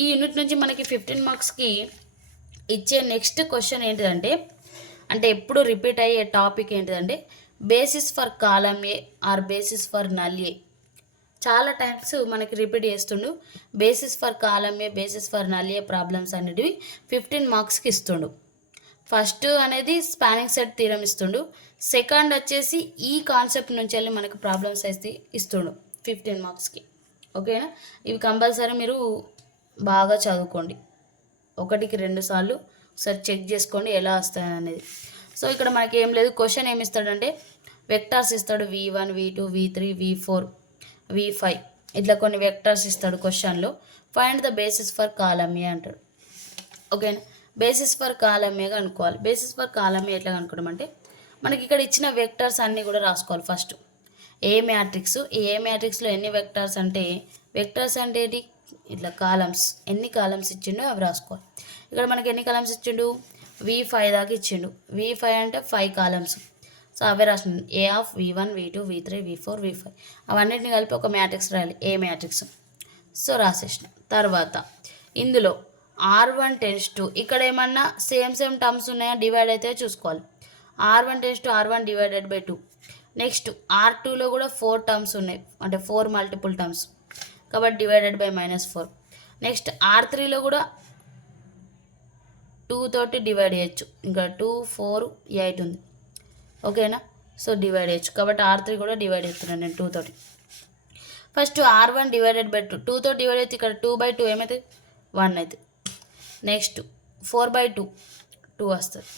ఈ యూనిట్ నుంచి మనకి 15 మార్క్స్కి ఇచ్చే నెక్స్ట్ క్వశ్చన్ ఏంటిదంటే ఎప్పుడు రిపీట్ అయ్యే టాపిక్ ఏంటిదంటే basis for column A or basis for null A. చాలా టైమ్స్ మనకి రిపీట్ చేస్తుండు. Basis for column A, basis for null A problems అనేటివి 15 మార్క్స్కి ఇస్తుండు. ఫస్ట్ అనేది స్పానింగ్ సెట్ థీరం ఇస్తుండు. సెకండ్ వచ్చేసి ఈ కాన్సెప్ట్ నుంచి వెళ్ళి మనకు ప్రాబ్లమ్స్ అయితే ఇస్తుండు 15 మార్క్స్కి. ఓకేనా? ఇవి కంపల్సరీ మీరు బాగా చదువుకోండి. ఒకటికి 2 సార్లు ఒకసారి చెక్ చేసుకోండి ఎలా వస్తాయి అనేది. సో ఇక్కడ మనకి ఏం లేదు, క్వశ్చన్ ఏమి ఇస్తాడంటే వెక్టార్స్ ఇస్తాడు. v1, v2, v3, v4, v5 ఇట్లా కొన్ని వెక్టార్స్ ఇస్తాడు క్వశ్చన్లో. Find the basis for column A అంటాడు. ఓకేనా? బేసిస్ ఫర్ కాలమ్ ఏ కనుక్కోవాలి. బేసిస్ ఫర్ కాలమ్ ఏ ఎట్లా కనుక్కోవడం అంటే మనకి ఇక్కడ ఇచ్చిన వెక్టార్స్ అన్నీ కూడా రాసుకోవాలి. ఫస్ట్ ఏ మ్యాట్రిక్స్, ఏ మ్యాట్రిక్స్లో ఎన్ని వెక్టార్స్ అంటే వెక్టార్స్ అంటే ఏంటి, ఇట్లా కాలమ్స్, ఎన్ని కాలమ్స్ ఇచ్చిండో అవి రాసుకోవాలి. ఇక్కడ మనకి ఎన్ని కాలమ్స్ ఇచ్చిండు, v5 దాకా ఇచ్చిండు. v5 అంటే 5 కాలమ్స్. సో అవే రాసిండు, ఏ of v1, v2, v3, v4, v5 అవన్నిటిని కలిపి ఒక మ్యాట్రిక్స్ రాయాలి, ఏ మ్యాట్రిక్స్. సో రాసేసిన తర్వాత ఇందులో r1 టెన్స్ టు, ఇక్కడ ఏమన్నా సేమ్ టర్మ్స్ ఉన్నాయా డివైడ్ అయితే చూసుకోవాలి. r1 tends to r1 divided by 2. Next r2లో కూడా 4 టర్మ్స్ ఉన్నాయి, అంటే 4 మల్టిపుల్ టర్మ్స్ కాబట్టి డివైడెడ్ బై -4. నెక్స్ట్ r3లో కూడా 2 తోటి డివైడ్ చేయొచ్చు, ఇంకా 2, 4, 8 ఉంది. ఓకేనా? సో డివైడ్ చేయొచ్చు కాబట్టి r3 కూడా డివైడ్ చేస్తున్నాను నేను 2 తోటి. ఫస్ట్ r1 డివైడెడ్ బై 2, 2 తోటి డివైడ్ అయితే ఇక్కడ 2/2 ఏమవుతుంది, 1 అవుతుంది. నెక్స్ట్ 4/2 2 వస్తుంది.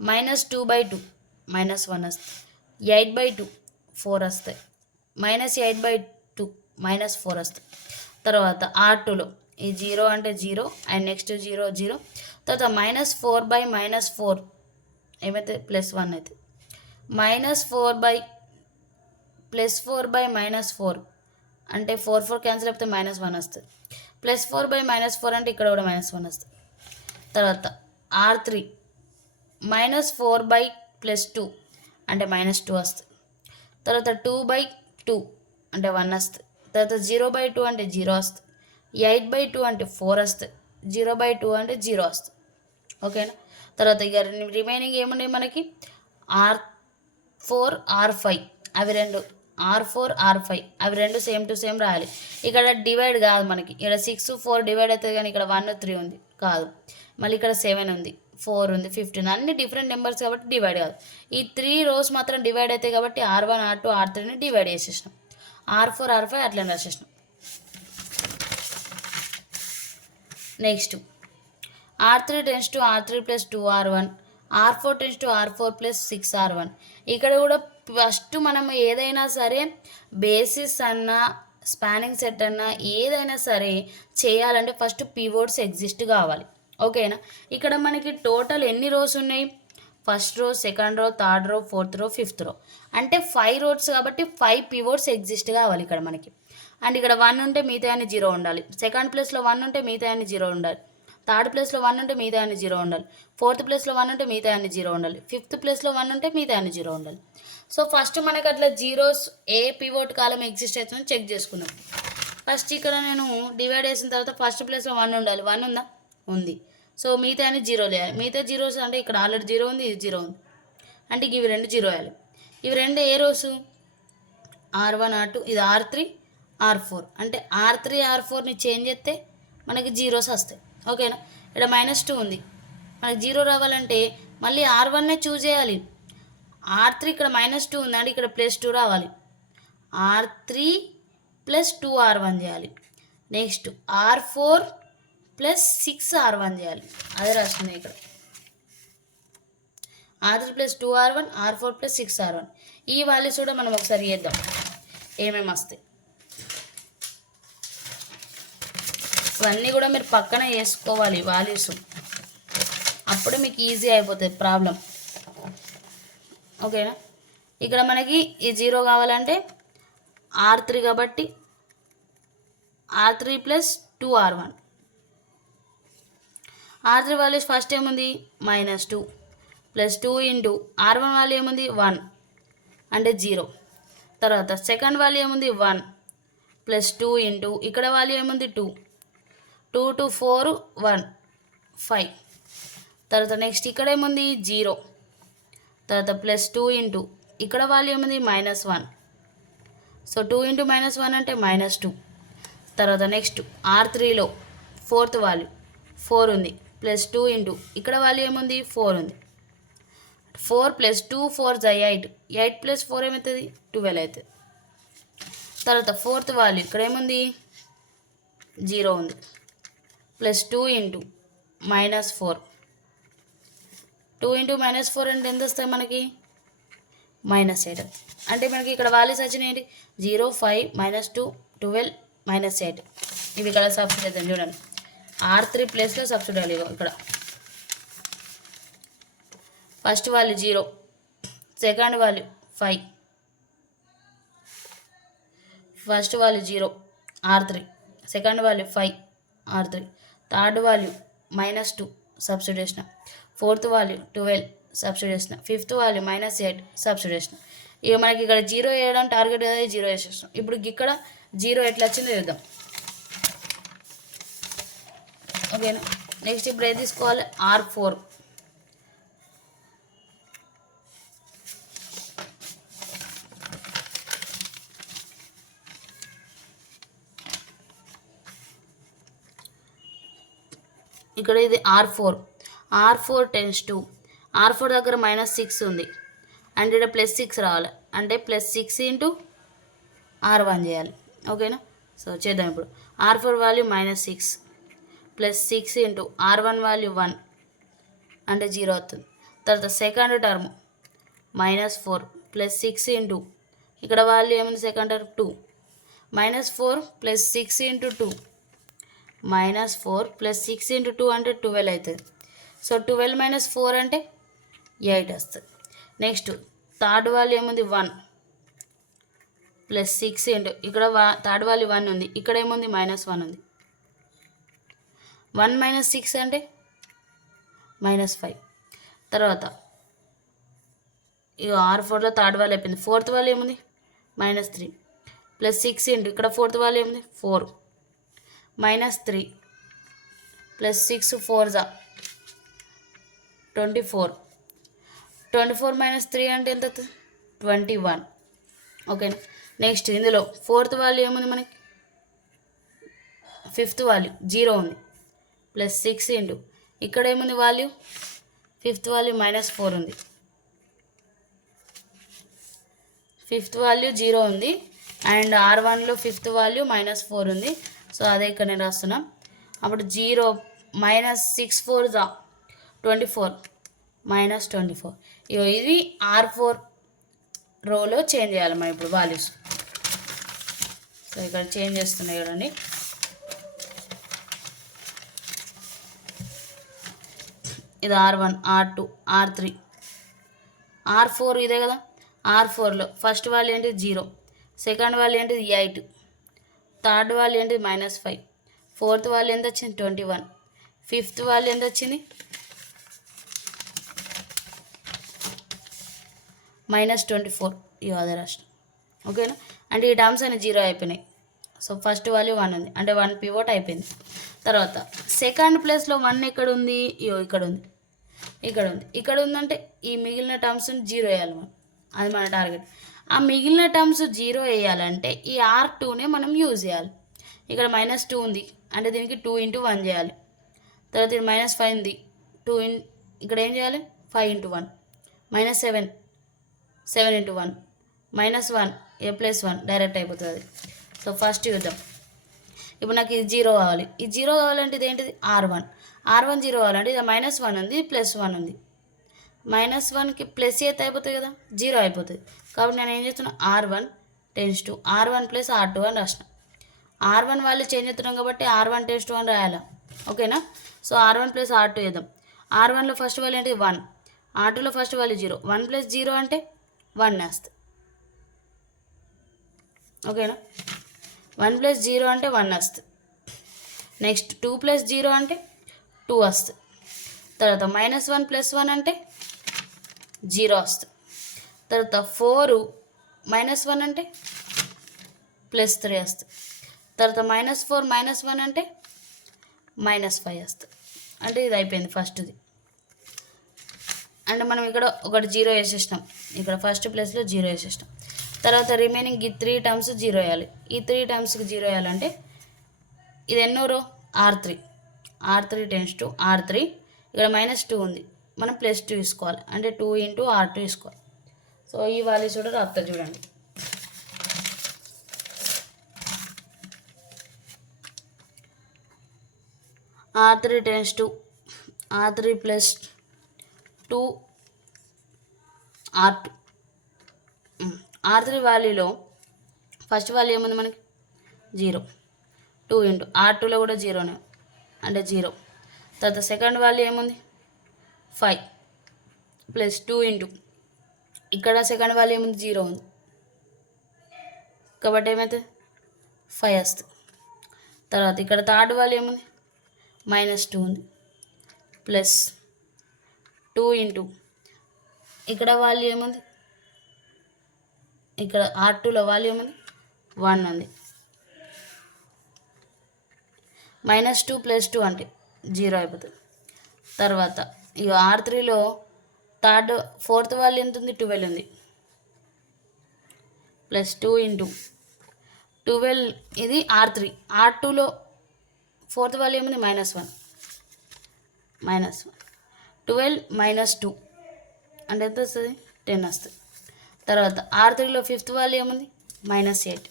-2/2 -1 వస్తుంది. 8/2 4 వస్తాయి. -8/2 -4 వస్తాయి. తర్వాత r2లో ఈ 0 అంటే 0 అండ్ నెక్స్ట్ 0 0. తర్వాత -4/-4 ఏమైతే +1 అవుతుంది. -4/+4/-4 అంటే 4 4 క్యాన్సిల్ అయిపోతే -1 వస్తుంది. +4/-4 అంటే ఇక్కడ కూడా -1 వస్తుంది. తర్వాత r3 -4/+2 అంటే -2 వస్తుంది. తర్వాత 2/2 అంటే 1 వస్తుంది. తర్వాత 0/2 అంటే 0 వస్తుంది. 8/2 అంటే 4 వస్తుంది. 0/2 అంటే 0 వస్తుంది. ఓకేనా? తర్వాత ఇక రిమైనింగ్ ఏమున్నాయి మనకి, r4 r5 అవి రెండు, r4 r5 అవి రెండు సేమ్ టు సేమ్ రాయాలి. ఇక్కడ డివైడ్ కాదు మనకి, ఇక్కడ 6 4 డివైడ్ అవుతుంది కానీ ఇక్కడ 1 3 ఉంది కాదు. మళ్ళీ ఇక్కడ 7 ఉంది, 4 ఉంది, 15 అన్ని డిఫరెంట్ నెంబర్స్ కాబట్టి డివైడ్ కాదు. ఈ 3 రోస్ మాత్రం డివైడ్ అవుతాయి కాబట్టి r1 r2 r3ని divide చేసేసినాం. r4 r5 అట్లా రాసేసినాం. Next r3 tends to r3 + 2r1, r4 tends to r4 + 6r1. ఇక్కడ కూడా ఫస్ట్ మనం ఏదైనా సరే బేసిస్ అన్నా స్పానింగ్ సెట్ అన్నా ఏదైనా సరే చేయాలంటే ఫస్ట్ పివోట్స్ ఎగ్జిస్ట్ కావాలి. ఓకేనా? ఇక్కడ మనకి టోటల్ ఎన్ని రోస్ ఉన్నాయి, first row, second row, third row, fourth రో, ఫిఫ్త్ రో అంటే 5 రోస్ కాబట్టి 5 పివోట్స్ ఎగ్జిస్ట్ కావాలి ఇక్కడ మనకి. అండ్ ఇక్కడ 1 ఉంటే మిగతా అన్ని 0 ఉండాలి. సెకండ్ ప్లేస్లో 1 ఉంటే మిగతా అన్ని 0 ఉండాలి. థర్డ్ ప్లేస్లో 1 ఉంటే మిగతా అన్ని 0 ఉండాలి. ఫోర్త్ ప్లేస్లో 1 ఉంటే మిగతా అన్ని 0 ఉండాలి. ఫిఫ్త్ ప్లేస్లో 1 ఉంటే మిగతా అన్ని 0 ఉండాలి. సో ఫస్ట్ మనకి అట్లా జీరోస్ ఏ పివోట్ కాలం ఎగ్జిస్ట్ అవుతుందో చెక్ చేసుకుందాం. ఫస్ట్ ఇక్కడ నేను డివైడ్ చేసిన తర్వాత ఫస్ట్ ప్లేస్లో 1 ఉండాలి. 1 ఉందా, ఉంది. సో మిగతా అన్ని 0 వేయాలి. మిగతా జీరోస్ అంటే ఇక్కడ ఆల్రెడీ 0 ఉంది, ఇది 0 ఉంది, అంటే ఇవి రెండు 0 వేయాలి. ఇవి రెండు ఏ రోసు, r1 r2, ఇది r3 r4 అంటే r3 r4ని చేంజ్ చేస్తే మనకి జీరోస్ వస్తాయి. ఓకేనా? ఇక్కడ -2 ఉంది, మనకి 0 రావాలంటే మళ్ళీ r1నే చూజ్ చేయాలి. r3 ఇక్కడ -2 ఉంది అంటే ఇక్కడ +2 రావాలి. r3 + 2r1 చేయాలి. నెక్స్ట్ r4 + 6r1 చేయాలి. అదే రాస్తుంది ఇక్కడ, r3 + 2r1, r4 + 6r1. ఈ వాల్యూస్ కూడా మనం ఒకసారి చేద్దాం ఏమేమి వస్తాయి. ఇవన్నీ కూడా మీరు పక్కన వేసుకోవాలి వాల్యూస్, అప్పుడు మీకు ఈజీ అయిపోతుంది ప్రాబ్లం. ఓకేనా? ఇక్కడ మనకి ఈ 0 కావాలంటే r3 కాబట్టి r3 + 2r1. r3 values first ఏముంది, -2 + 2 ఇంటూ r1 వాల్యూ ఏముంది 1 అంటే 0. తర్వాత సెకండ్ వాల్యూ ఏముంది 1 + 2 ఇంటూ ఇక్కడ వాల్యూ ఏముంది 2 2 to 4 1 5. తర్వాత నెక్స్ట్ ఇక్కడ ఏముంది 0. తర్వాత ప్లస్ 2 ఇంటూ ఇక్కడ వాల్యూ ఏముంది -1. సో 2 ఇంటూ -1 అంటే -2. తర్వాత నెక్స్ట్ R3లో 4th వాల్యూ 4 ఉంది, ప్లస్ 2 ఇంటూ ఇక్కడ వాల్యూ ఏముంది 4 ఉంది. 4 + 2 4 8, 8 + 4 ఏమవుతుంది 12 అవుతుంది. తర్వాత 4th వాల్యూ ఇక్కడ ఏముంది 0 ఉంది, ప్లస్ 2 ఇంటూ -4. 2 ఇంటూ -4 అంటే ఎంత వస్తాయి మనకి -8. అంటే మనకి ఇక్కడ వాల్యూస్ వచ్చినాయి ఏంటి 0 5 -2 12 -8. ఇవి ఇక్కడ సబ్స్టిట్యూట్ చేద్దాం చూడండి. R3 ప్లేస్లో సబ్స్టిట్యూట్ అవ్వాలి. ఇక్కడ first value 0, second value 5, first value 0 R3, second value 5 R3, third value -2 substitute చేసిన, ఫోర్త్ వాల్యూ 12 సబ్స్టిట్యూట్ చేసిన, ఫిఫ్త్ వాల్యూ -8 సబ్స్టిట్యూట్ చేసిన. ఇక మనకి ఇక్కడ 0 వేయడం టార్గెట్ కదా, 0 వేసేస్తాం. ఇప్పుడు ఇక్కడ 0 ఎట్లా వచ్చిందో చూద్దాం. ఓకేనా. నెక్స్ట్ ఇప్పుడు ఏది తీసుకోవాలి R4. ఇక్కడ ఇది R4. R4 → 2. R4 దగ్గర -6 ఉంది అంటే ఇక్కడ +6 రావాలి. అంటే +6 ఇంటూ R1 చేయాలి. ఓకేనా. సో చేద్దాం. ఇప్పుడు R4 value -6 +6 into R1 value 1 అంటే 0 అవుతుంది. తర్వాత సెకండ్ టర్మ్ -4 +6 ఇంటూ ఇక్కడ వాల్యూ ఏముంది సెకండ్ టర్మ్ 2, -4 +6 ఇంటూ 2, -4 +6 ఇంటూ 2 అంటే 12 అవుతుంది. సో 12 - 4 అంటే 8 వస్తుంది. నెక్స్ట్ థర్డ్ వాల్యూ ఏముంది 1 +6 ఇంటూ ఇక్కడ థర్డ్ వాల్యూ 1 ఉంది, ఇక్కడ ఏముంది -1 ఉంది. 1 - 6 అంటే -5. తర్వాత ఇక R4లో థర్డ్ వాల్యూ అయిపోయింది. ఫోర్త్ వాల్యూ ఏముంది -3 +6 ఇంటూ ఇక్కడ ఫోర్త్ వాల్యూ ఏముంది 4, -3 +6 4 24. 24 - 3 అంటే ఎంత అవుతుంది 21. ఓకేనా. నెక్స్ట్ ఇందులో ఫోర్త్ వాల్యూ ఏముంది మనకి ఫిఫ్త్ వాల్యూ 0 ఉంది, +6 ఇంటూ ఇక్కడ ఏముంది వాల్యూ ఫిఫ్త్ వాల్యూ -4 ఉంది, ఫిఫ్త్ వాల్యూ 0 ఉంది అండ్ R1లో ఫిఫ్త్ వాల్యూ -4 ఉంది. సో అదే ఇక్కడ నేను రాస్తున్నా. అప్పుడు 0 -6 4 24 -24. ఇది R4 రోలో చేంజ్ చేయాలి మనం ఇప్పుడు వాల్యూస్. సో ఇక్కడ చేంజ్ చేస్తున్నాయి చూడండి. ఇది R1 R2 R3 R4 ఇదే కదా. R4లో ఫస్ట్ వాల్యూ ఏంటి 0, సెకండ్ వాల్యూ ఏంటి 8, థర్డ్ వాల్యూ ఏంటి -5, ఫోర్త్ వాల్యూ ఎంత వచ్చింది 21, ఫిఫ్త్ వాల్యూ ఎంత వచ్చింది -24. ఇవి అదే రాష్ట్రం. ఓకేనా. అంటే ఈ టర్మ్స్ అన్ని 0 అయిపోయినాయి. సో ఫస్ట్ వాల్యూ 1 ఉంది అంటే 1 పివోట్ అయిపోయింది. తర్వాత సెకండ్ ప్లేస్లో 1 ఎక్కడ ఉంది ఇక్కడ ఉంది, ఇక్కడ ఉంది, ఇక్కడ ఉందంటే ఈ మిగిలిన టర్మ్స్ 0 వేయాలి మనం. అది మన టార్గెట్. ఆ మిగిలిన టర్మ్స్ 0 వేయాలంటే ఈ R2నే మనం యూజ్ చేయాలి. ఇక్కడ -2 ఉంది అంటే దీనికి 2 ఇంటూ 1 చేయాలి. తర్వాత ఇది -5 ఉంది, ఇక్కడ ఏం చేయాలి 5 ఇంటూ 1, -7 7 ఇంటూ 1, -1 a+1 డైరెక్ట్ అయిపోతుంది. సో ఫస్ట్ చూద్దాం. ఇప్పుడు నాకు ఇది 0 కావాలి. ఇది 0 కావాలంటే ఇది ఏంటిది R1. R1 0 కావాలంటే ఇది -1 ఉంది +1 ఉంది. -1కి ప్లస్ అయితే అయిపోతుంది కదా 0 అయిపోతుంది. కాబట్టి నేను ఏం చేస్తున్నా R1 → 2 R1 + R2 అని రాసిన. R1 వాళ్ళు చేంజ్ చేస్తున్నాం కాబట్టి R1 → 2 అని రాయాలా. ఓకేనా. సో R1 + R2 చేద్దాం. R1లో ఫస్ట్ వాల్యూ ఏంటి 1, R2లో ఫస్ట్ వాల్యూ 0, 1 + 0 అంటే 1 వేస్తుంది. ఓకేనా. 1 + 0 అంటే 1 వస్తుంది. నెక్స్ట్ 2 + 0 అంటే 2 వస్తుంది. తర్వాత -1 + 1 అంటే 0 వస్తుంది. తర్వాత 4 -1 అంటే +3 వస్తుంది. తర్వాత -4 - 1 అంటే -5 వస్తుంది. అంటే ఇది అయిపోయింది ఫస్ట్ది. అంటే మనం ఇక్కడ ఒకటి 0 వేసేసినాం, ఇక్కడ ఫస్ట్ ప్లేస్లో 0 వేసేసినాం. తర్వాత రిమైనింగ్ ఈ 3 టర్మ్స్ 0 వేయాలి. ఈ 3 టర్మ్స్కి 0 వేయాలంటే ఇది ఎన్నో రో R3. R3 tends to R3. ఇక్కడ -2 ఉంది, మనం +2 తీసుకోవాలి, అంటే 2 × R2 తీసుకోవాలి. సో ఈ వాల్యూస్ కూడా రాస్తా చూడండి. R3 tends to R3 + 2 R2. R3 వాల్యూలో ఫస్ట్ వాల్యూ ఏముంది మనకి 0. 2 × R2లో కూడా 0నే, అంటే 0. తర్వాత సెకండ్ వాల్యూ ఏముంది 5 + 2 × ఇక్కడ సెకండ్ వాల్యూ ఏముంది 0 ఉంది, కాబట్టి ఏమవుతుంది 5 వస్తుంది. తర్వాత ఇక్కడ థర్డ్ వాల్యూ ఏముంది -2 ఉంది, +2 × ఇక్కడ వాల్యూ ఏముంది, ఇక్కడ R2లో వాల్యూ ఏముంది 1 ఉంది. -2 + 2 అంటే 0 అయిపోతుంది. తర్వాత ఈ R3లో ఫోర్త్ వాల్యూ ఎంత ఉంది 12 ఉంది, +2 × 12. ఇది R3. R2లో ఫోర్త్ వాల్యూ ఏముంది -1. 12 - 2 అంటే ఎంత వస్తుంది 10 వస్తుంది. తర్వాత R3లో ఫిఫ్త్ వాల్యూ ఏముంది -8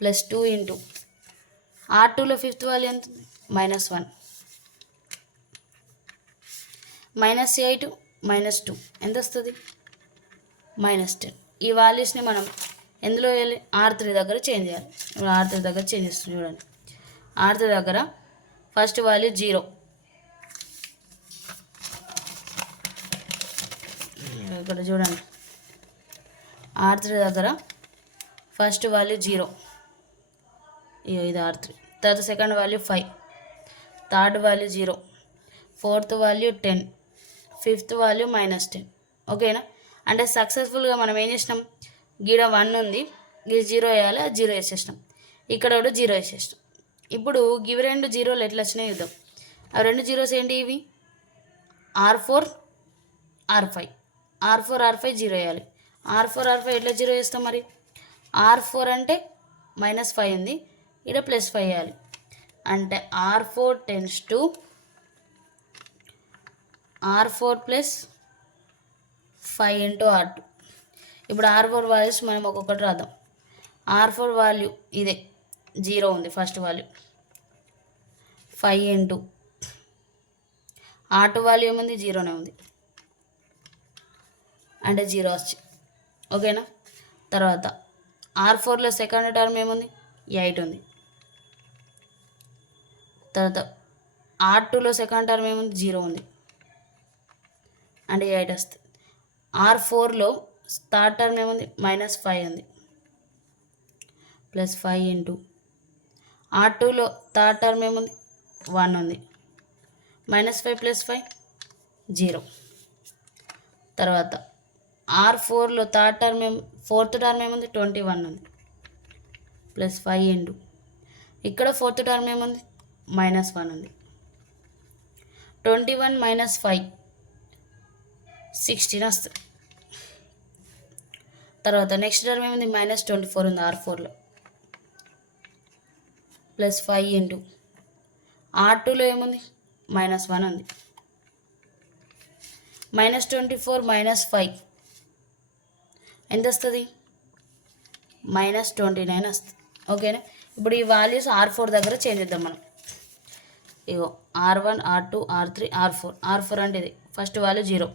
+2 × R2లో ఫిఫ్త్ వాల్యూ ఎంత ఉంది -1. -8 - 2 ఎంత వస్తుంది -10. ఈ వాల్యూస్ని మనం ఎందులో వేయాలి R3 దగ్గర చేంజ్ చేయాలి. ఇప్పుడు R3 దగ్గర చేంజ్ చేస్తుంది చూడండి. R3 దగ్గర ఫస్ట్ వాల్యూ 0, ఇక్కడ చూడండి. R3 దగ్గర ఫస్ట్ వాల్యూ 0, ఇది R3. తర్వాత second value 5, third value 0, fourth value 10, fifth value -10. ఓకేనా? అంటే సక్సెస్ఫుల్గా మనం ఏం చేసినాం, గీడ 1 ఉంది, ఇది 0 వేయాలి, అది 0 వేసేసినాం, ఇక్కడ కూడా 0 వేసేసినాం. ఇప్పుడు ఇవి 2 జీరోలు ఎట్లా వచ్చినాయి చూద్దాం. ఆ 2 జీరోస్ ఏంటి, ఇవి R4 R5. R4 R5 0 వేయాలి. R4 R5 ఎట్లా 0 వేస్తాం మరి, R4 అంటే -5 ఉంది, ఇక్కడ +5 వేయాలి, అంటే R4 tends to R4 + 5 × R2. ఇప్పుడు R4 వాల్యూస్ మనం ఒక్కొక్కటి రాద్దాం. R4 వాల్యూ ఇదే 0 ఉంది, ఫస్ట్ వాల్యూ 5 × R2 వాల్యూ ఏముంది 0నే ఉంది, అంటే 0 వచ్చి. ఓకేనా? తర్వాత R4లో సెకండ్ టర్మ్ ఏముంది 8 ఉంది. తర్వాత R2లో సెకండ్ టర్మ్ ఏముంది 0 ఉంది, అంటే 8 వస్తుంది. R4లో థర్డ్ టర్మ్ ఏముంది -5 ఉంది, +5 × R2లో థర్డ్ టర్మ్ ఏముంది 1 ఉంది, -5 + 5 0. తర్వాత R4లో ఫోర్త్ టర్మ్ ఏముంది 21 ఉంది, +5 × ఇక్కడ ఫోర్త్ టర్మ్ ఏముంది -1 ఉంది, 21 - 5 16 వస్తుంది. తర్వాత నెక్స్ట్ టర్మ్ ఏముంది -24 ఉంది R4లో, +5 × R2లో ఏముంది -1 ఉంది, -24 - 5 ఎంత వస్తుంది -29 వస్తుంది. ఓకేనా? ఇప్పుడు ఈ వాల్యూస్ R4 దగ్గర చేంజ్ చేద్దాం మనం. ఇగో R1 R2 R3 R4. R4 అంటే ఇది first value 0,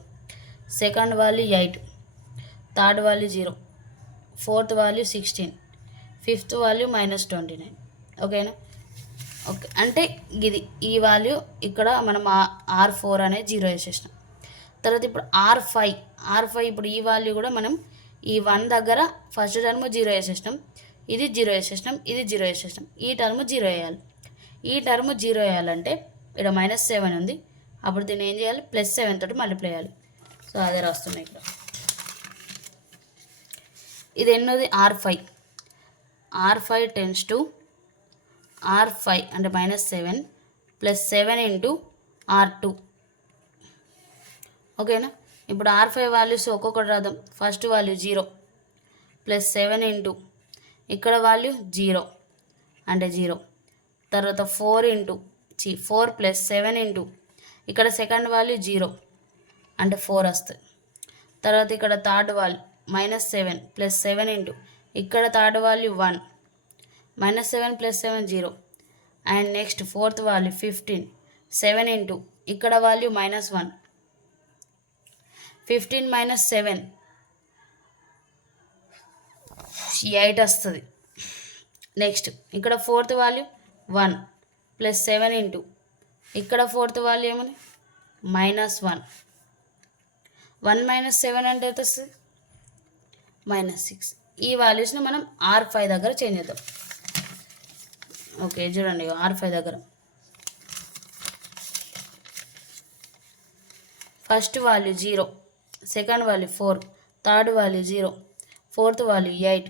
second value 8, third value 0, fourth value 16, fifth value -29. ఓకేనా? ఓకే, అంటే ఇది ఈ వాల్యూ ఇక్కడ మనం R4 అనేది 0 వేసేసినాం. తర్వాత ఇప్పుడు R5 ఇప్పుడు ఈ వాల్యూ కూడా మనం ఈ 1 దగ్గర ఫస్ట్ టర్మ్ 0 వేసేసినాం, ఇది 0 వేసేసినాం, ఇది 0 వేసేసినాం, ఈ టర్మ్ 0 వేయాలి. ఈ టర్మ్ 0 వేయాలంటే ఇక్కడ -7 ఉంది, అప్పుడు దీన్ని ఏం చేయాలి +7 తోటి మల్టిప్లై చేయాలి. సో అదే రాస్తున్నాయి ఇక్కడ. ఇది ఎన్నోది R5 టెన్స్ టు R5 అంటే -7 ప్లస్ 7 ఇంటూ R2. ఓకేనా. ఇప్పుడు R5 వాల్యూస్ ఒక్కొక్కటి రాద్దాం. ఫస్ట్ వాల్యూ 0 ప్లస్ 7 ఇంటూ ఇక్కడ వాల్యూ 0 అంటే 0. తర్వాత 4 ప్లస్ 7 ఇంటూ ఇక్కడ సెకండ్ వాల్యూ 0 అంటే 4 వస్తుంది. తర్వాత ఇక్కడ థర్డ్ వాల్యూ -7 ప్లస్ 7 ఇంటూ ఇక్కడ third value 1 -7 plus 7 0. And next fourth value 15 7 into ఇక్కడ వాల్యూ -1 15 మైనస్ 7 8 వస్తుంది. నెక్స్ట్ ఇక్కడ ఫోర్త్ వాల్యూ 1 ప్లస్ 7 ఇంటూ ఇక్కడ ఫోర్త్ వాల్యూ ఏమని -1 1 మైనస్ 7 అంటే ఎంత వస్తుంది -6. ఈ వాల్యూస్ని మనం R5 దగ్గర చేంజ్ చేద్దాం. ఓకే చూడండి R5 దగ్గర first value 0 second value 4 third value 0 fourth value 8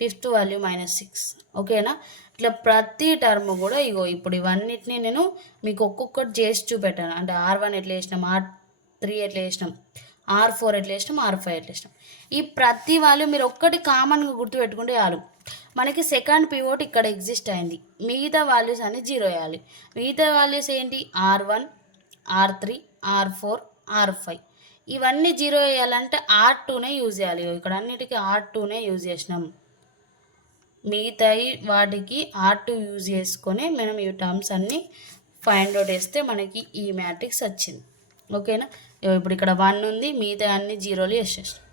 fifth value -6. ఓకేనా. ఇట్లా ప్రతి టర్మ్ కూడా ఇగో ఇప్పుడు ఇవన్నిటిని నేను మీకు ఒక్కొక్కటి చేసి చూపెట్టాను. అంటే R1 ఎట్లా వేసినాం, R3 ఎట్లా వేసినాం, R4 ఎట్లా వేసినాం, R5 ఎట్లా వేసినాం. ఈ ప్రతి వాల్యూ మీరు ఒక్కటి కామన్గా గుర్తుపెట్టుకుంటే చాలు. మనకి సెకండ్ పివోట్ ఇక్కడ ఎగ్జిస్ట్ అయింది, మిగతా వాల్యూస్ అన్ని 0 వేయాలి. మిగతా వాల్యూస్ ఏంటి R1 R3 R4 R5 ఇవన్నీ 0 వేయాలంటే R2నే యూజ్ చేయాలి. ఇక్కడ అన్నిటికీ R2నే యూజ్ చేసినాం. మిగతాయి వాటికి R2 యూజ్ చేసుకొని మనం ఈ టర్మ్స్ అన్నీ ఫైండ్ అవుట్ చేస్తే మనకి ఈ మ్యాట్రిక్స్ వచ్చింది. ఓకేనా. ఇప్పుడు ఇక్కడ 1 ఉంది, మిగతా అన్ని 0లు వేసేసాం.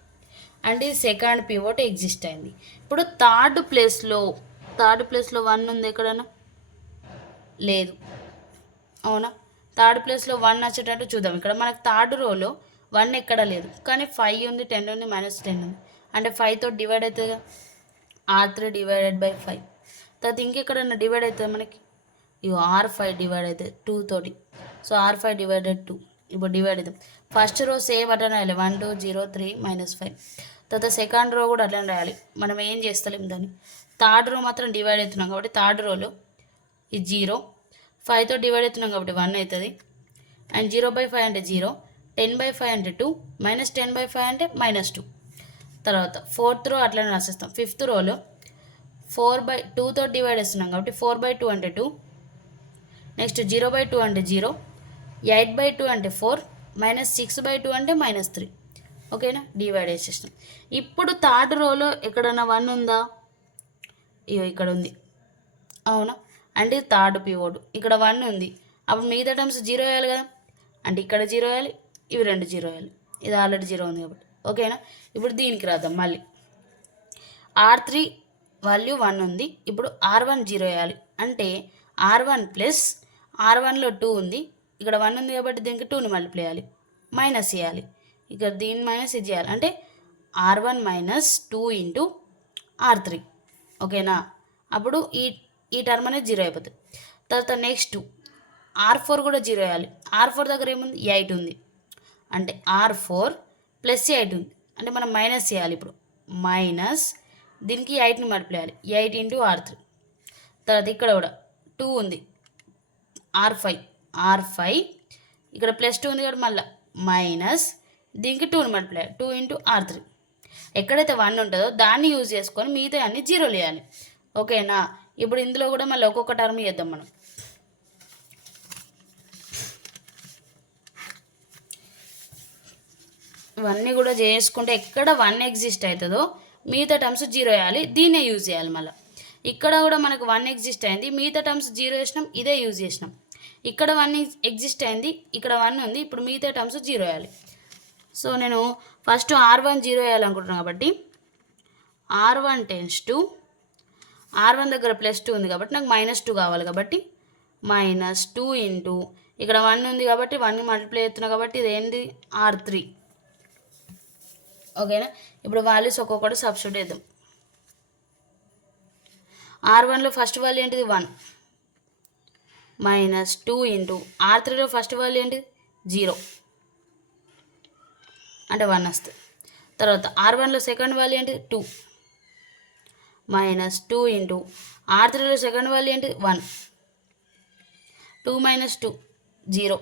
అండ్ ఇది సెకండ్ పివోట్ ఎగ్జిస్ట్ అయింది. ఇప్పుడు థర్డ్ ప్లేస్లో 1 ఉంది ఎక్కడన్నా లేదు, అవునా. థర్డ్ ప్లేస్లో 1 వచ్చేటట్టు చూద్దాం. ఇక్కడ మనకు థర్డ్ రోలో 1 ఎక్కడ లేదు, కానీ 5 ఉంది, 10 ఉంది, -10 ఉంది. అంటే 5తో డివైడ్ అవుతుందిగా, R3 డివైడెడ్ బై 5. తర్వాత ఇంకెక్కడన్నా డివైడ్ అవుతుంది మనకి, ఇవి R5 డివైడ్ అవుతుంది 2 తోటి. So R5 divided 2. ఇప్పుడు డివైడ్ అవుతాం. ఫస్ట్ రో సేమ్ అట్లా రాయాలి 1 2 0 3 -5. తర్వాత సెకండ్ రో కూడా అట్లనే రాయాలి. మనం ఏం చేస్తలేం దాన్ని. థర్డ్ రో మాత్రం డివైడ్ అవుతున్నాం కాబట్టి థర్డ్ రోలో ఈ 0 5తో డివైడ్ అవుతున్నాం కాబట్టి 1 అవుతుంది. అండ్ 0/5 అంటే 0, 10/5 అంటే 2, -10/5 అంటే -2. తర్వాత ఫోర్త్ రో అట్లనే రాసేస్తాం. ఫిఫ్త్ రోలో 4/2తో డివైడ్ చేస్తున్నాం కాబట్టి 4/2 అంటే 2, నెక్స్ట్ 0/2 అంటే 0, 8/2 అంటే 4, -6/2 అంటే -3. ఓకేనా. డివైడ్ చేసేస్తాం. ఇప్పుడు థర్డ్ రోలో ఎక్కడన్నా 1 ఉందా, ఇగో ఇక్కడ ఉంది, అవునా. అంటే థర్డ్ పివోట్ ఇక్కడ 1 ఉంది. అప్పుడు మిగతా టర్మ్స్ 0 వేయాలి కదా, అంటే ఇక్కడ 0 వేయాలి, ఇవి 2 0 వేయాలి. ఇది ఆల్రెడీ 0 ఉంది కాబట్టి. ఓకేనా. ఇప్పుడు దీనికి రాద్దాం మళ్ళీ. R3 వాల్యూ 1 ఉంది, ఇప్పుడు R1 0 వేయాలి. అంటే R1 ప్లస్ R1లో 2 ఉంది, ఇక్కడ 1 ఉంది కాబట్టి దీనికి 2ని మల్టిప్లై చేయాలి, మైనస్ చేయాలి. ఇక్కడ దీన్ని మైనస్ ఇది చేయాలి, అంటే R1 - 2 ఇంటూ R3. ఓకేనా. అప్పుడు ఈ టర్మ్ అనేది 0 అయిపోతుంది. తర్వాత నెక్స్ట్ R4 కూడా 0 వేయాలి. R4 దగ్గర ఏముంది 8 ఉంది, అంటే R4 ప్లస్ 8 ఉంది, అంటే మనం మైనస్ చేయాలి. ఇప్పుడు మైనస్ దీనికి 8ని మల్టిప్లై చేయాలి, 8 ఇంటూ R3. తర్వాత ఇక్కడ కూడా 2 ఉంది, R5 ఇక్కడ +2 ఉంది కాబట్టి మళ్ళీ మైనస్ దీనికి 2ని మల్టిప్లై 2 ఇంటూ R3. ఎక్కడైతే 1 ఉంటుందో దాన్ని యూజ్ చేసుకొని మిగతా అన్ని 0 వేయాలి. ఓకేనా. ఇప్పుడు ఇందులో కూడా మళ్ళీ ఒక్కొక్క టర్మ్ చేద్దాం మనం. ఇవన్నీ కూడా చేసుకుంటే ఎక్కడ 1 ఎగ్జిస్ట్ అవుతుందో మిగతా టర్మ్స్ 0 వేయాలి, దీన్నే యూజ్ చేయాలి. మళ్ళీ ఇక్కడ కూడా మనకు 1 ఎగ్జిస్ట్ అయింది, మిగతా టర్మ్స్ 0 వేసినాం, ఇదే యూజ్ చేసినాం. ఇక్కడ 1 ఎగ్జిస్ట్ అయింది, ఇక్కడ 1 ఉంది, ఇప్పుడు మిగతా టర్మ్స్ 0 వేయాలి. సో నేను ఫస్ట్ R1 0 వేయాలనుకుంటున్నాను కాబట్టి R1 టెన్స్ టు R1 దగ్గర +2 ఉంది కాబట్టి నాకు -2 కావాలి కాబట్టి -2 ఇంటూ ఇక్కడ 1 ఉంది కాబట్టి 1ని మల్టిప్లై చేస్తున్నా కాబట్టి ఇది ఏంటి R3. ఓకేనా. ఇప్పుడు వాల్యూస్ ఒక్కొక్కటి సబ్స్టిట్యూట్ చేద్దాం. R1లో ఫస్ట్ వాల్యూ ఏంటిది 1, -2 ఇంటూ R3లో ఫస్ట్ వాల్యూ ఏంటిది 0, అంటే 1 వస్తుంది. తర్వాత R1లో సెకండ్ వాల్యూ ఏంటిది 2, మైనస్ 2 ఇంటూ R3లో సెకండ్ వాల్యూ ఏంటి 1, 2 మైనస్ 2 0.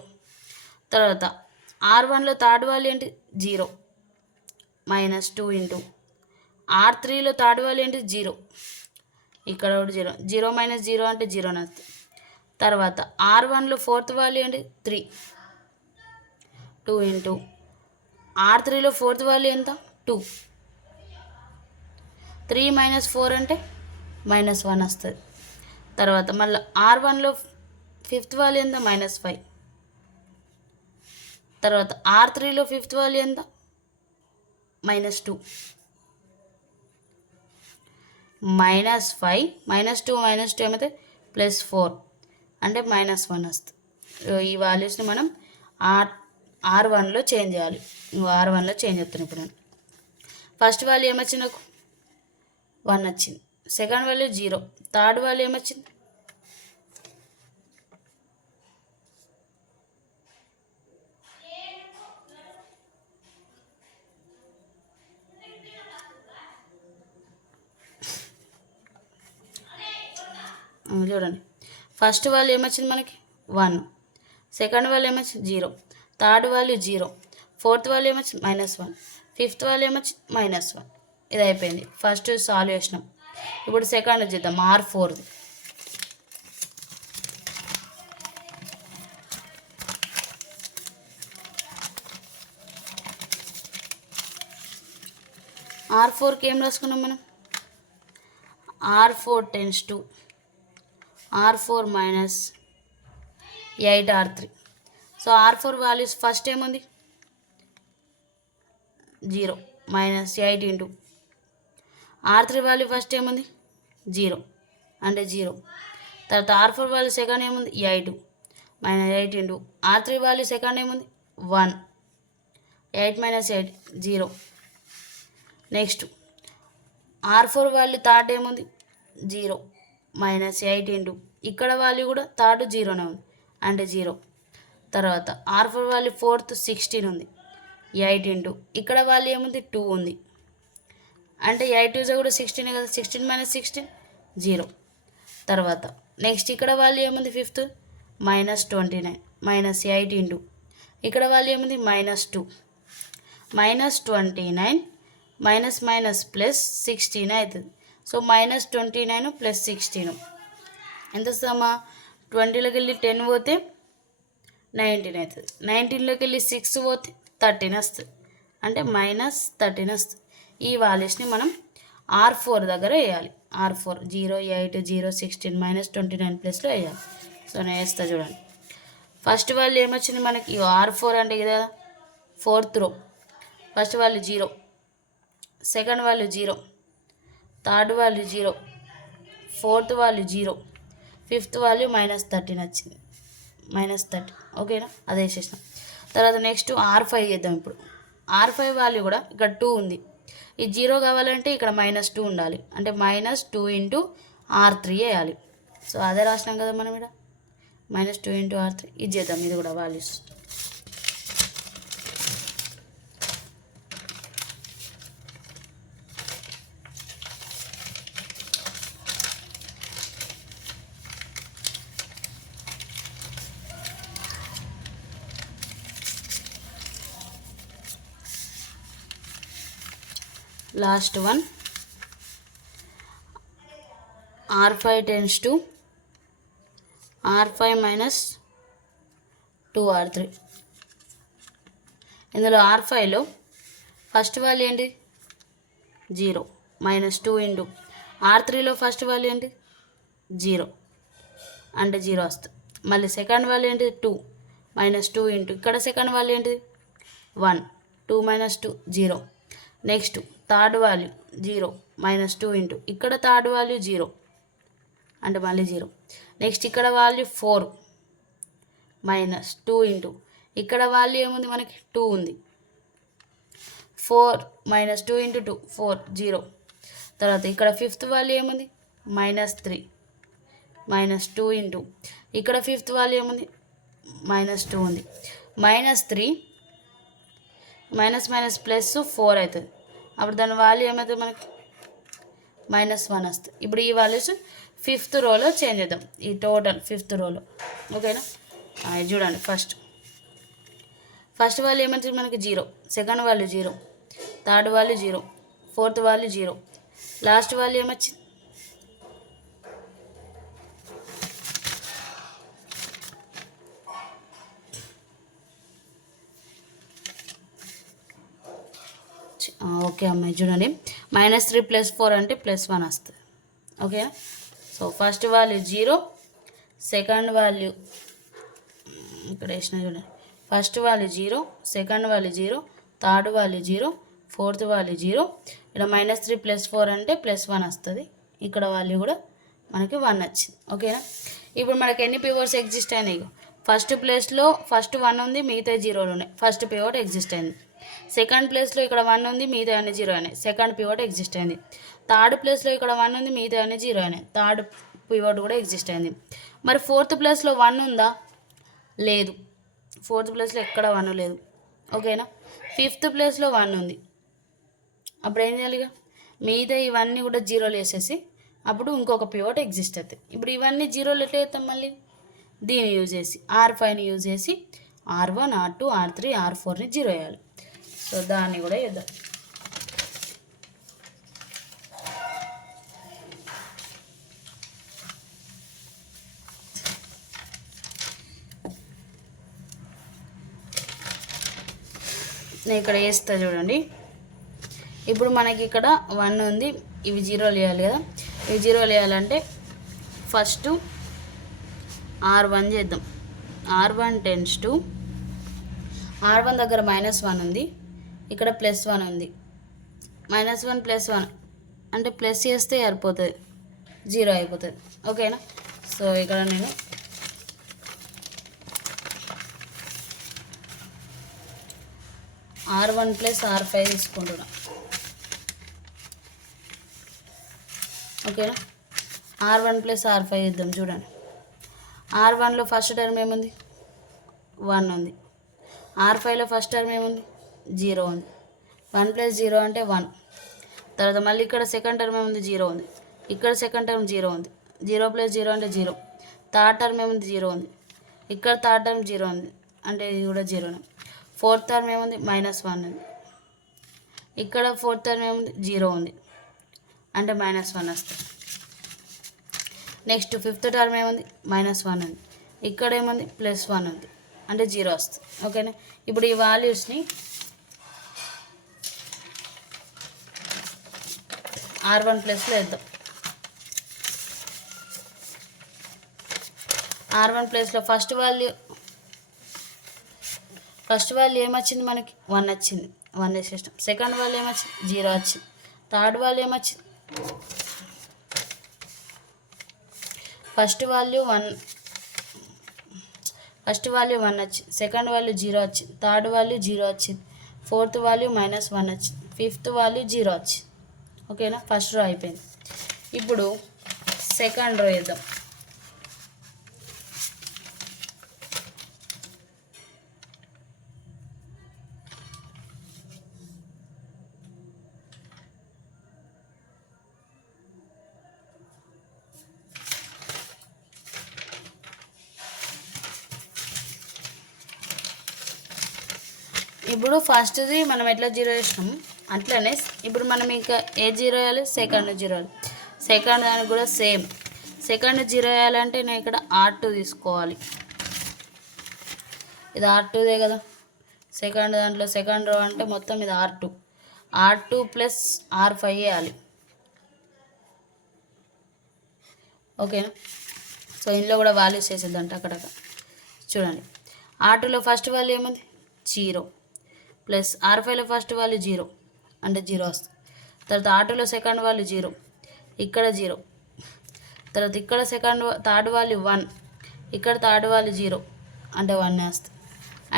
తర్వాత R1లో థర్డ్ వాల్యూ ఏంటి 0, మైనస్ 2 ఇంటూ R3లో థర్డ్ వాల్యూ ఏంటి 0, ఇక్కడ ఒకటి 0, 0 మైనస్ 0 అంటే 0 వస్తుంది. తర్వాత R1లో ఫోర్త్ వాల్యూ ఏంటి 3, 2 ఇంటూ R3లో ఫోర్త్ వాల్యూ ఎంత 2, 3 మైనస్ 4 అంటే మైనస్ 1 వస్తుంది. తర్వాత మళ్ళీ R1లో ఫిఫ్త్ వాల్యూ ఎంత -5. తర్వాత R3లో ఫిఫ్త్ వాల్యూ ఎంత -2. -5 -2 -2 ఏమైతే +4 అంటే -1 వస్తుంది. ఈ వాల్యూస్ని మనం R1లో చేంజ్ చేయాలి. R1లో చేంజ్ చేస్తున్నాను ఇప్పుడు నేను. ఫస్ట్ వాల్యూ ఏమొచ్చింది నాకు 1 వచ్చింది, సెకండ్ వాల్యూ 0, థర్డ్ వాల్యూ ఏమొచ్చింది చూడండి. ఫస్ట్ వాల్యూ ఏమొచ్చింది మనకి 1, సెకండ్ వాల్యూ ఏమొచ్చింది 0, థర్డ్ వాల్యూ 0, ఫోర్త్ వాల్యూ ఏమొచ్చింది -1, ఫిఫ్త్ వాల్యూ ఏమొచ్చింది -1. ఇది అయిపోయింది ఫస్ట్ సాల్వ్ చేసినాం. ఇప్పుడు సెకండ్ చేద్దాం R4ది. R4కి ఏం రాసుకున్నాం మనం, R4 → to R4 minus 8 R3. So R4 values first ఏముంది 0, -8 ఇంటూ R3 వాల్యూ ఫస్ట్ ఏముంది 0 అంటే 0. తర్వాత R4 వాల్యూ సెకండ్ ఏముంది 8, -8 ఇంటూ R3 వాల్యూ సెకండ్ ఏముంది 1, 8 - 8 0. నెక్స్ట్ R4 వాల్యూ థర్డ్ ఏముంది 0, -8 ఇంటూ ఇక్కడ వాల్యూ కూడా థర్డ్ 0నే ఉంది అంటే 0. తర్వాత R4 వాల్యూ ఫోర్త్ 16 ఉంది, 8 ఇంటూ ఇక్కడ వాల్యూ ఏముంది 2 ఉంది అంటే 8 2 కూడా 16 కదా, 16 - 16 0. తర్వాత నెక్స్ట్ ఇక్కడ వాల్యూ ఏముంది ఫిఫ్త్ -29, -8 ఇంటూ ఇక్కడ వాల్యూ ఏముంది -2, -29 మైనస్ మైనస్ +16 అవుతుంది. సో -29 + 16 ఎంత వస్తుందమ్మా, 20లోకి వెళ్ళి 10 పోతే 19 అవుతుంది, 19లోకి వెళ్ళి 6 పోతే 13 వస్తుంది అంటే -13 వస్తుంది. ఈ వాల్యూస్ని మనం R4 దగ్గర వేయాలి. R4 0 8 0 16 -29 ప్లస్లో వేయాలి. సో నేను వేస్తా చూడండి. ఫస్ట్ వాల్యూ ఏమొచ్చింది మనకి R4 అంటే కదా ఫోర్త్ రో, first value 0, second value 0, third value 0, fourth value 0, fifth value -13 వచ్చింది, -30. ఓకేనా, అదే వేసేసినాం. తర్వాత నెక్స్ట్ R5 చేద్దాం. ఇప్పుడు R5 వాల్యూ కూడా ఇక్కడ 2 ఉంది, ఈ 0 కావాలంటే ఇక్కడ -2 ఉండాలి అంటే -2 ఇంటూ R3 వేయాలి. సో అదే రాసినాం కదా మనం ఇక్కడ -2 ఇంటూ R3. ఇది చేద్దాం, ఇది కూడా values. Last one R5 → to R5 - 2 R3. ఇందులో R5లో ఫస్ట్ వాల్యూ ఏంటి 0, -2 ఇంటూ R3లో ఫస్ట్ వాల్యూ ఏంటి 0 అంటే 0 వస్తుంది. మళ్ళీ సెకండ్ వాల్యూ ఏంటి 2, -2 ఇంటూ ఇక్కడ సెకండ్ వాల్యూ ఏంటి 1, 2 - 2 0. నెక్స్ట్ థర్డ్ వాల్యూ 0, -2 ఇంటూ ఇక్కడ థర్డ్ వాల్యూ 0 అంటే మళ్ళీ 0. నెక్స్ట్ ఇక్కడ వాల్యూ 4, -2 ఇంటూ ఇక్కడ వాల్యూ ఏముంది మనకి 2 ఉంది, 4 -2 ఇంటూ 2 4 0. తర్వాత ఇక్కడ ఫిఫ్త్ వాల్యూ ఏముంది -3, -2 ఇంటూ ఇక్కడ ఫిఫ్త్ వాల్యూ ఏముంది -2 ఉంది, -3 మైనస్ మైనస్ +4 అవుతుంది. అప్పుడు దాని వాల్యూ ఏమవుతుంది మనకి -1 వస్తుంది. ఇప్పుడు ఈ వాల్యూస్ 5th రోలో చేంజ్ చేద్దాం, ఈ టోటల్ 5th రోలో. ఓకేనా, ఇది చూడండి. ఫస్ట్ వాల్యూ ఏమంటుంది మనకి 0, second value 0, third value 0, fourth value 0, last value ఏమొచ్చింది ఓకే అమ్మాయి చూడండి, -3 + 4 అంటే +1 వస్తుంది. ఓకేనా, so first value 0, second value ఇక్కడ వేసిన చూడండి, first value 0, second value 0, third value 0, fourth value 0. ఇక్కడ -3 + 4 అంటే +1 వస్తుంది. ఇక్కడ వాల్యూ కూడా మనకి 1 వచ్చింది. ఓకేనా, ఇప్పుడు మనకి ఎన్ని పివోట్స్ ఎగ్జిస్ట్ అయినాయి? ఫస్ట్ ప్లేస్లో ఫస్ట్ 1 ఉంది, మిగతా 0లు ఉన్నాయి, ఫస్ట్ పివోట్ ఎగ్జిస్ట్ అయింది. సెకండ్ ప్లేస్లో ఇక్కడ 1 ఉంది, మిగతా అన్ని 0 అయినాయి, సెకండ్ పివోట్ ఎగ్జిస్ట్ అయింది. థర్డ్ ప్లేస్లో ఇక్కడ 1 ఉంది, మిగతా అన్ని 0 అయినాయి, థర్డ్ పివోట్ కూడా ఎగ్జిస్ట్ అయింది. మరి ఫోర్త్ ప్లేస్లో 1 ఉందా? లేదు, ఫోర్త్ ప్లేస్లో ఎక్కడ 1 లేదు. ఓకేనా, 5th ప్లేస్లో 1 ఉంది. అప్పుడు ఏం చేయాలి? మిగతా ఇవన్నీ కూడా 0లు వేసేసి అప్పుడు ఇంకొక పివోట్ ఎగ్జిస్ట్ అవుతాయి. ఇప్పుడు ఇవన్నీ 0లు ఎట్లా వేస్తాం? మళ్ళీ దీన్ని యూజ్ చేసి R5ని యూజ్ చేసి R1, R2, R3, R4ని 0 వేయాలి. సో దాన్ని కూడా వేద్దాం. నేను ఇక్కడ వేస్తా చూడండి. ఇప్పుడు మనకి ఇక్కడ 1 ఉంది, ఇవి 0లు వేయాలి కదా. ఇవి 0లు వేయాలంటే ఫస్ట్ R1 చేద్దాం. R1 → to R1 దగ్గర -1 ఉంది, ఇక్కడ +1 ఉంది. -1 + 1 అంటే ప్లస్ చేస్తే సరిపోతుంది, 0 అయిపోతుంది. ఓకేనా, సో ఇక్కడ నేను R1 + R5 తీసుకుంటున్నా. ఓకేనా, R1 + R5 ఇద్దాం. చూడండి, R1లో ఫస్ట్ టర్మ్ ఏముంది? 1 ఉంది. R5లో ఫస్ట్ టర్మ్ ఏముంది? 0 ఉంది. 1 + 0 అంటే 1. తర్వాత మళ్ళీ ఇక్కడ సెకండ్ టర్మ్ ఏముంది? 0 ఉంది. ఇక్కడ సెకండ్ టర్మ్ 0 ఉంది. 0 + 0 అంటే 0. థర్డ్ టర్మ్ ఏముంది? 0 ఉంది. ఇక్కడ థర్డ్ టర్మ్ 0 ఉంది, అంటే ఇది కూడా 0. ఫోర్త్ టర్మ్ ఏముంది? -1 ఉంది. ఇక్కడ ఫోర్త్ టర్మ్ ఏముంది? 0 ఉంది, అంటే -1 వస్తుంది. నెక్స్ట్ 5th టర్మ్ ఏముంది? -1 ఉంది. ఇక్కడ ఏముంది? +1 ఉంది, అంటే 0 వస్తుంది. ఓకేనా, ఇప్పుడు ఈ వాల్యూస్ని R1 ప్లస్లో వేద్దాం. R1 ప్లస్లో ఫస్ట్ వాల్యూ ఏమొచ్చింది మనకి? 1 వచ్చింది, 1 వేసేస్తాం. సెకండ్ వాల్యూ ఏమొచ్చింది? 0 వచ్చింది. థర్డ్ వాల్యూ ఏమొచ్చింది? ఫస్ట్ వాల్యూ 1 వచ్చింది, సెకండ్ వాల్యూ 0 వచ్చింది, థర్డ్ వాల్యూ 0 వచ్చింది, ఫోర్త్ వాల్యూ -1 వచ్చింది, 5th వాల్యూ 0 వచ్చింది. ఓకేనా, ఫస్ట్ రో అయిపోయింది. ఇప్పుడు సెకండ్ రో వేద్దాం. ఇప్పుడు ఫస్ట్ది మనం ఎట్లా 0 చేసినాం అట్లనే ఇప్పుడు మనం ఇంకా ఏ 0 వేయాలి? సెకండ్ 0 వేయాలి. సెకండ్ దానికి కూడా సేమ్. సెకండ్ 0 వేయాలంటే నేను ఇక్కడ R2 తీసుకోవాలి. ఇది R2దే కదా. సెకండ్ దాంట్లో సెకండ్ రో అంటే మొత్తం ఇది R2 + R5 వేయాలి. ఓకేనా, సో ఇందులో కూడా వాల్యూస్ వేసేద్దంట అక్కడక్కడ. చూడండి, R2లో ఫస్ట్ వాల్యూ ఏముంది? 0 ప్లస్ R5లో ఫస్ట్ వాల్యూ 0, అంటే 0 వస్తుంది. తర్వాత R2లో సెకండ్ వాల్యూ 0, ఇక్కడ 0. తర్వాత ఇక్కడ థర్డ్ వాల్యూ 1, ఇక్కడ థర్డ్ వాల్యూ 0, అంటే 1 వస్తుంది.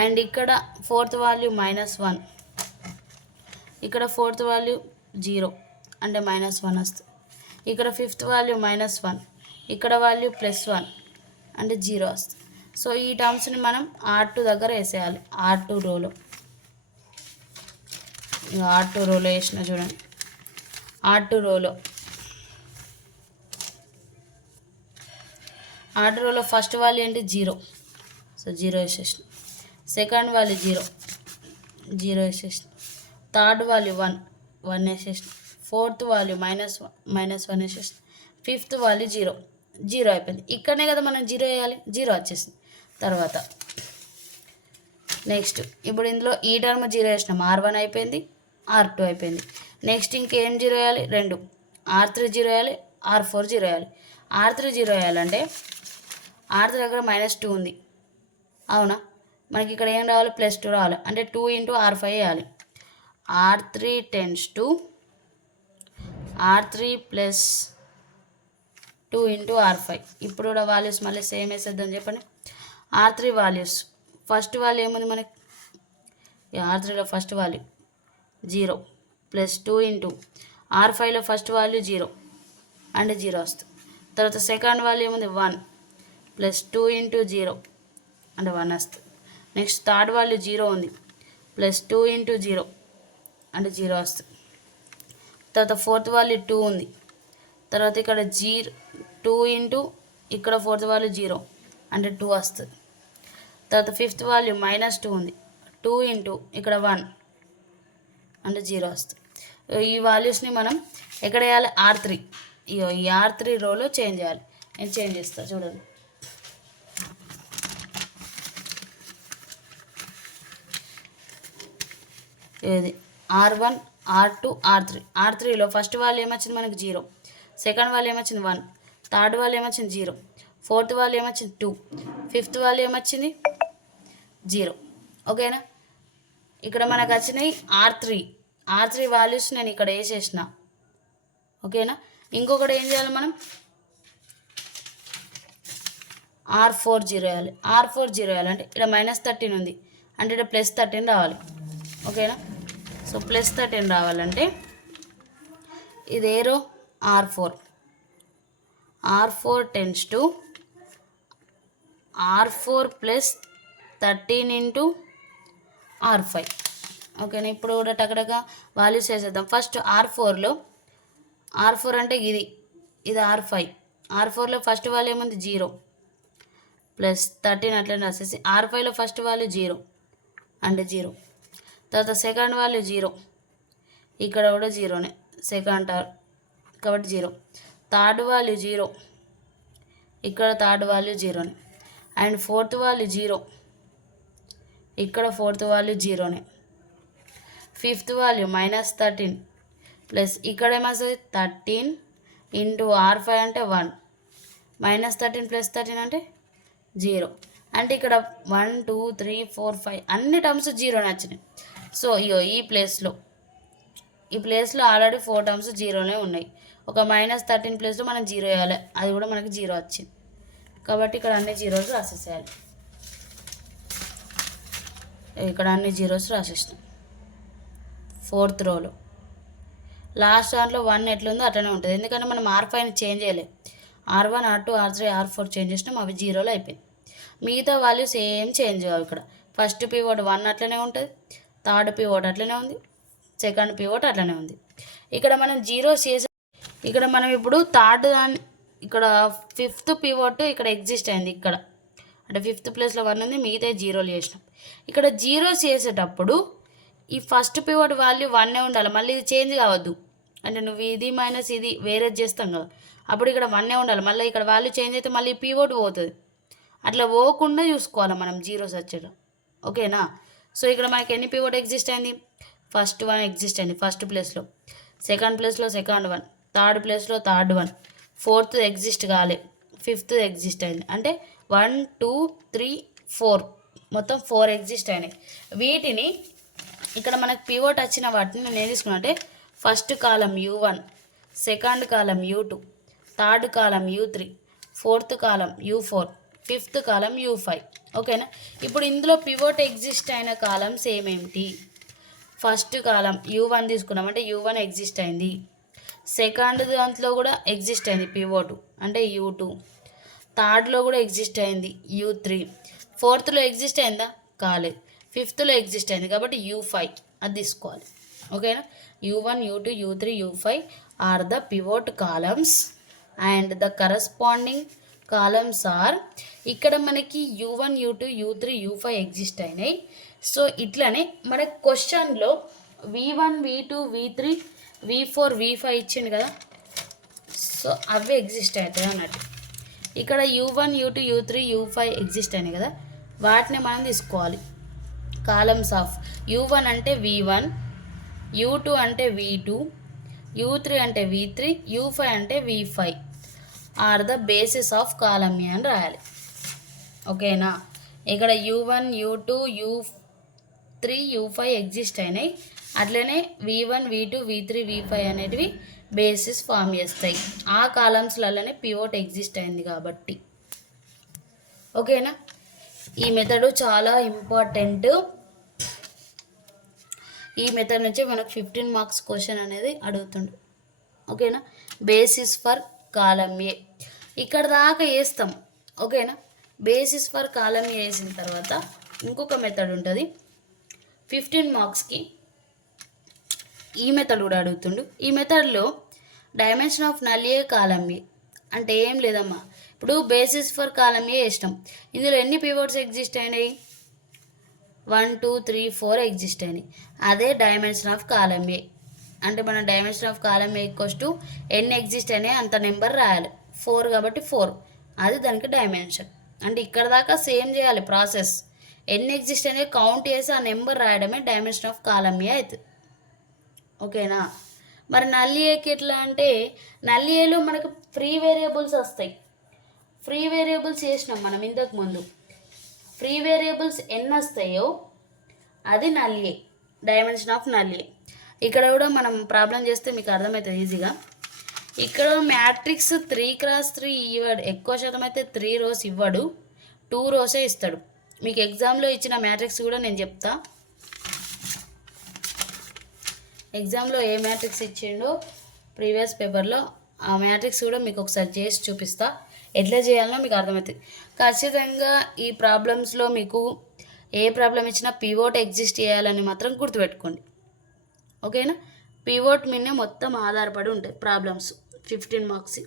అండ్ ఇక్కడ ఫోర్త్ వాల్యూ -1, ఇక్కడ ఫోర్త్ వాల్యూ 0, అంటే -1 వస్తుంది. ఇక్కడ 5th వాల్యూ -1, ఇక్కడ వాల్యూ +1, అంటే 0 వస్తుంది. సో ఈ టర్మ్స్ని మనం R2 దగ్గర వేసేయాలి. R2 రోలో వేసిన చూడండి. R2 రోలో ఆర్డర్ రోలో ఫస్ట్ వాల్యూ ఏంటి 0, సో 0 వేసేసిన. సెకండ్ వాల్యూ 0, 0 వేసేసిన. థర్డ్ వాల్యూ 1, 1 వేసేసిన. ఫోర్త్ వాల్యూ -1 వేసేసిన. ఫిఫ్త్ వాల్యూ 0, 0 అయిపోయింది. ఇక్కడనే కదా మనం 0 వేయాలి, 0 వచ్చేసింది. తర్వాత నెక్స్ట్ ఇప్పుడు ఇందులో ఈ టర్మ్ 0 వేసినాం, R1 అయిపోయింది, R2 అయిపోయింది. నెక్స్ట్ ఇంకేం 0 వేయాలి, 2, R3 0 వేయాలి, R4 0 వేయాలి. R3 0 వేయాలంటే R3 దగ్గర -2 ఉంది అవునా, మనకి ఇక్కడ ఏం రావాలి, +2 రావాలి. అంటే 2 × R5 వేయాలి. R3 → R3 + 2 × R5. ఇప్పుడు కూడా వాల్యూస్ మళ్ళీ సేమ్ వేసేద్దాం చెప్పండి. R3 వాల్యూస్ ఫస్ట్ వాల్యూ ఏముంది మనకి, R3లో ఫస్ట్ వాల్యూ 0 + 2 × R5లో ఫస్ట్ వాల్యూ 0 అంటే 0 వస్తుంది. తర్వాత సెకండ్ వాల్యూ ఏముంది 1 + 2 × 0 అంటే 1 వస్తుంది. నెక్స్ట్ థర్డ్ వాల్యూ 0 ఉంది, +2 × 0 అంటే 0 వస్తుంది. తర్వాత ఫోర్త్ వాల్యూ 2 ఉంది, తర్వాత ఇక్కడ 2 × ఇక్కడ ఫోర్త్ వాల్యూ 0 అంటే 2 వస్తుంది. తర్వాత ఫిఫ్త్ వాల్యూ -2 ఉంది, 2 × ఇక్కడ 1 అంటే 0 వస్తుంది. ఈ వాల్యూస్ని మనం ఎక్కడ వేయాలి, R3. ఈ R3 రోలో చేంజ్ చేయాలి. నేను చేంజ్ చేస్తాను చూడండి. ఇది R1, R2, R3. R3లో first value ఏమొచ్చింది మనకి 0, సెకండ్ వాల్యూ ఏమొచ్చింది 1, థర్డ్ వాల్యూ ఏమొచ్చింది 0, ఫోర్త్ వాల్యూ ఏమొచ్చింది 2, ఫిఫ్త్ వాల్యూ ఏమొచ్చింది 0. ఓకేనా, ఇక్కడ మనకు వచ్చినాయి R3 వాల్యూస్ నేను ఇక్కడ వేసేసిన. ఓకేనా, ఇంకొకటి ఏం చేయాలి మనం, R4 0 వేయాలి. R4 0 వేయాలంటే ఇక్కడ -13 ఉంది అంటే ఇక్కడ +13 రావాలి. ఓకేనా, సో +13 రావాలంటే ఇది ఏ రో, R4 → R4 + 13 × R5. ఓకేనా, ఇప్పుడు కూడా టకటగా వాల్యూస్ వేసేద్దాం. ఫస్ట్ R4 అంటే ఇది R5. R4లో ఫస్ట్ వాల్యూ ఏముంది 0 +13 అట్లనే రాసేసి, R5లో ఫస్ట్ వాల్యూ 0 అంటే 0. తర్వాత సెకండ్ వాల్యూ 0, ఇక్కడ కూడా 0నే సెకండ్ కాబట్టి 0. థర్డ్ వాల్యూ 0, ఇక్కడ థర్డ్ వాల్యూ 0నే. అండ్ ఫోర్త్ వాల్యూ 0, ఇక్కడ ఫోర్త్ వాల్యూ 0నే. ఫిఫ్త్ వాల్యూ -13 ప్లస్ ఇక్కడ ఏమవుతుంది 13 × R5 అంటే 1, -13 + 13 అంటే 0. అంటే ఇక్కడ 1 2 3 4 5 అన్ని టర్మ్స్ 0 వచ్చినాయి. సో ఈ ప్లేస్లో ఆల్రెడీ 4 టర్మ్స్ 0నే ఉన్నాయి. ఒక -13 ప్లేస్లో మనం 0 వేయాలి, అది కూడా మనకి 0 వచ్చింది. కాబట్టి ఇక్కడ అన్ని జీరోస్ రాసేసేయాలి. ఇక్కడ అన్ని జీరోస్ రాసేసినాం. ఫోర్త్ రోలో లాస్ట్ దాంట్లో 1 ఎట్లుందో అట్లనే ఉంటుంది, ఎందుకంటే మనం R5ని చేంజ్ చేయలేదు. R1 R2 R3 R4 change చేసినాం, అవి 0లో అయిపోయింది. మిగతా వాల్యూస్ ఏం చేంజ్ కావు. ఇక్కడ ఫస్ట్ పివోట్ 1 అట్లనే ఉంటుంది, థర్డ్ పివోట్ అట్లనే ఉంది, సెకండ్ పివోట్ అట్లనే ఉంది. ఇక్కడ మనం జీరోస్ చేసే, ఇక్కడ మనం ఇప్పుడు థర్డ్ దాన్ని, ఇక్కడ ఫిఫ్త్ పివోట్ ఇక్కడ ఎగ్జిస్ట్ అయింది. ఇక్కడ అంటే ఫిఫ్త్ ప్లేస్లో 1 ఉంది, మిగతా 0లు చేసినాం. ఇక్కడ జీరోస్ చేసేటప్పుడు ఈ ఫస్ట్ పివోట్ వాల్యూ 1 ఉండాలి, మళ్ళీ ఇది చేంజ్ కావద్దు. అంటే నువ్వు ఇది మైనస్ ఇది వేరే చేస్తాం కదా, అప్పుడు ఇక్కడ 1 ఉండాలి. మళ్ళీ ఇక్కడ వాల్యూ చేంజ్ అయితే మళ్ళీ పివోట్ పోతుంది. అట్లా పోకుండా చూసుకోవాలి మనం జీరోస్ వచ్చేటం. ఓకేనా, సో ఇక్కడ మనకి ఎన్ని పివోట్ ఎగ్జిస్ట్ అయింది, ఫస్ట్ 1 ఎగ్జిస్ట్ అయింది ఫస్ట్ ప్లేస్లో, సెకండ్ ప్లేస్లో సెకండ్ 1, థర్డ్ ప్లేస్లో థర్డ్ 1, ఫోర్త్ ఎగ్జిస్ట్ కాలే, ఫిఫ్త్ ఎగ్జిస్ట్ అయింది. అంటే 1 2 3 4 మొత్తం 4 ఎగ్జిస్ట్ అయినాయి. వీటిని ఇక్కడ మనకు పివోట్ వచ్చిన వాటిని నేను ఏం తీసుకున్నా అంటే first column U1, second column U2, third column U3, fourth column U4, fifth column U5. ఓకేనా, ఇప్పుడు ఇందులో పివోట్ ఎగ్జిస్ట్ అయిన కాలమ్స్ ఏమేమిటి, ఫస్ట్ కాలం U1 తీసుకున్నామంటే U1 ఎగ్జిస్ట్ అయింది, సెకండ్ దాంట్లో కూడా ఎగ్జిస్ట్ అయింది పివోట్ అంటే U2, థర్డ్లో కూడా ఎగ్జిస్ట్ అయింది U3, ఫోర్త్లో ఎగ్జిస్ట్ అయిందా కాలేదు, ఫిఫ్త్లో ఎగ్జిస్ట్ అయింది కాబట్టి U5 అది తీసుకోవాలి. ఓకేనా, U1 U2 U3 U5 are the pivot columns and the corresponding columns are, ఇక్కడ మనకి U1 U2 U3 U5 exist అయినాయి. సో ఇట్లనే మన క్వశ్చన్లో V1 V2 V3 V4 V5 ఇచ్చింది కదా, సో అవి ఎగ్జిస్ట్ అవుతాయి అన్నట్టు. ఇక్కడ U1 U2 U3 U5 exist అయినాయి కదా, వాటిని మనం తీసుకోవాలి. కాలమ్స్ ఆఫ్ U1 అంటే V1, U2 అంటే V2, U3 అంటే V3, U5 అంటే V5 are the basis of column A అని రాయాలి. ఓకేనా, ఇక్కడ U1 U2 U3 U5 exist అయినాయి, అట్లనే V1 V2 V3 V5 అనేటివి బేసిస్ ఫామ్ చేస్తాయి. ఆ కాలమ్స్లలోనే పివోట్ ఎగ్జిస్ట్ అయింది కాబట్టి. ఓకేనా, ఈ మెథడ్ చాలా ఇంపార్టెంట్. ఈ మెథడ్ నుంచి మనకు 15 మార్క్స్ క్వశ్చన్ అనేది అడుగుతుండు. ఓకేనా, బేసిస్ ఫర్ కాలమ్ ఏ ఇక్కడ దాకా వేస్తాం. ఓకేనా, బేసిస్ ఫర్ కాలమ్ ఏ వేసిన తర్వాత ఇంకొక మెథడ్ ఉంటుంది 15 మార్క్స్కి. ఈ మెథడ్ కూడా అడుగుతుండు. ఈ మెథడ్లో dimension of null A column A అంటే ఏం లేదమ్మా, ఇప్పుడు బేసిస్ ఫర్ కాలమ్ ఏ వేసినాం, ఇందులో ఎన్ని పివోట్స్ ఎగ్జిస్ట్ అయినాయి, 1 2 3 4 ఎగ్జిస్ట్ అయినాయి. అదే డైమెన్షన్ ఆఫ్ కాలమ్ ఏ అంటే మనం dimension of column A equals to ఎన్ని ఎగ్జిస్ట్ అయినాయి అంత నెంబర్ రాయాలి. 4 కాబట్టి 4, అది దానికి డైమెన్షన్. అంటే ఇక్కడ దాకా సేమ్ చేయాలి ప్రాసెస్. ఎన్ని ఎగ్జిస్ట్ అయినాయి కౌంట్ చేసి ఆ నెంబర్ రాయడమే డైమెన్షన్ ఆఫ్ కాలమ్ ఏ అవుతుంది. ఓకేనా, మరి నల్ ఏకి ఎట్లా అంటే, నల్ ఏలో మనకు ఫ్రీ వేరియబుల్స్ వస్తాయి. ఫ్రీ వేరియబుల్స్ చేసినాం మనం ఇంతకు ముందు. ఫ్రీ వేరియబుల్స్ ఎన్ని వస్తాయో అది null A, dimension of null A. ఇక్కడ కూడా మనం ప్రాబ్లం చేస్తే మీకు అర్థమవుతుంది ఈజీగా. ఇక్కడ మ్యాట్రిక్స్ 3x3 ఇవ్వడు, ఎక్కువ శాతం అయితే 3 rows ఇవ్వడు, 2 rows ఇస్తాడు. మీకు ఎగ్జామ్లో ఇచ్చిన మ్యాట్రిక్స్ కూడా నేను చెప్తా. ఎగ్జామ్లో ఏ మ్యాట్రిక్స్ ఇచ్చిండో ప్రీవియస్ పేపర్లో ఆ మ్యాట్రిక్స్ కూడా మీకు ఒకసారి చేసి చూపిస్తా, ఎట్లా చేయాలో మీకు అర్థమవుతుంది. ఖచ్చితంగా ఈ ప్రాబ్లమ్స్లో మీకు ఏ ప్రాబ్లం ఇచ్చినా పివోట్ ఎగ్జిస్ట్ చేయాలని మాత్రం గుర్తుపెట్టుకోండి. ఓకేనా, పివోట్ మీదనే మొత్తం ఆధారపడి ఉంటాయి ప్రాబ్లమ్స్ 15 మార్క్స్.